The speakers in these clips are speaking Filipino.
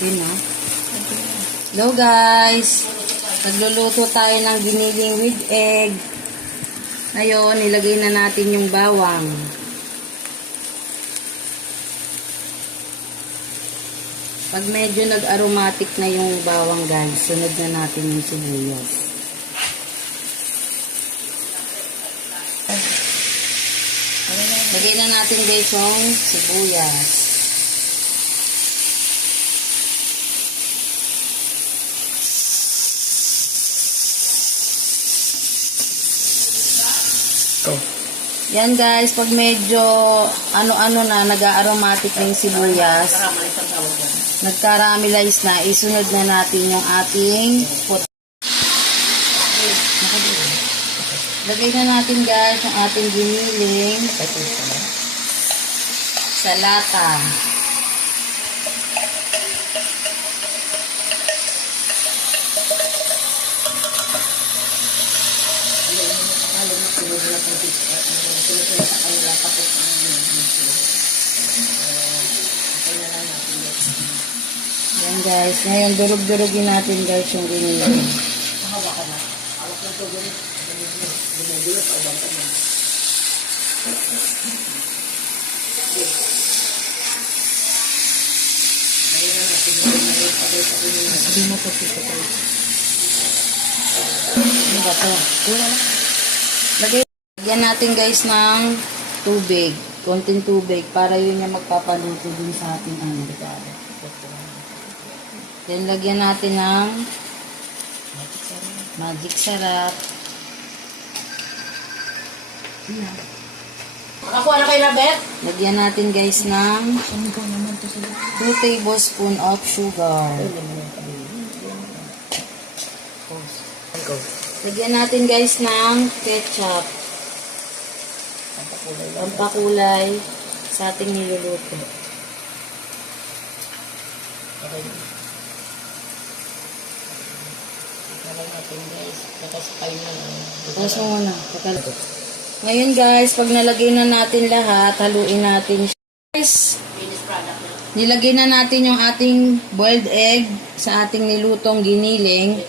Yun na. Hello guys! Nagluluto tayo ng giniling with egg. Ngayon, nilagay na natin yung bawang. Pag medyo nag-aromatic na yung bawang guys, sunod na natin yung sibuyas. Lagay na natin guys yung sibuyas. Yan guys, pag medyo ano-ano na, nag-aromatic na yung sibuyas, nag-caramelize na, isunod na natin yung ating lagay na natin guys yung ating giniling sa lata. Yan guys, ngayon durug-durugin natin guys yung giniling. Ano ba ito? Lagyan natin guys ng tubig. Konting tubig para yun yung magpapaluto din sa ating ano. Then lagyan natin ng magic sarap. Nakakuha na kayo na, Beth? Lagyan natin guys ng 2 tablespoon of sugar. Lagyan natin guys ng ketchup. Pampakulay sa ating niluluto. Tapos mo muna. Ngayon guys, pag nalagay na natin lahat, haluin natin siya. Guys, nilagay na natin yung ating boiled egg sa ating nilutong giniling.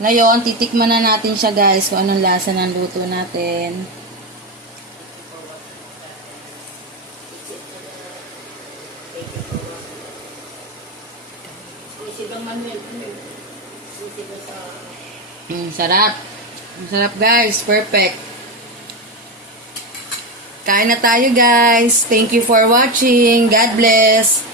Ngayon, titikman na natin siya guys kung anong lasa ng luto natin. Sarap. Sarap guys. Perfect. Kain na tayo guys. Thank you for watching. God bless.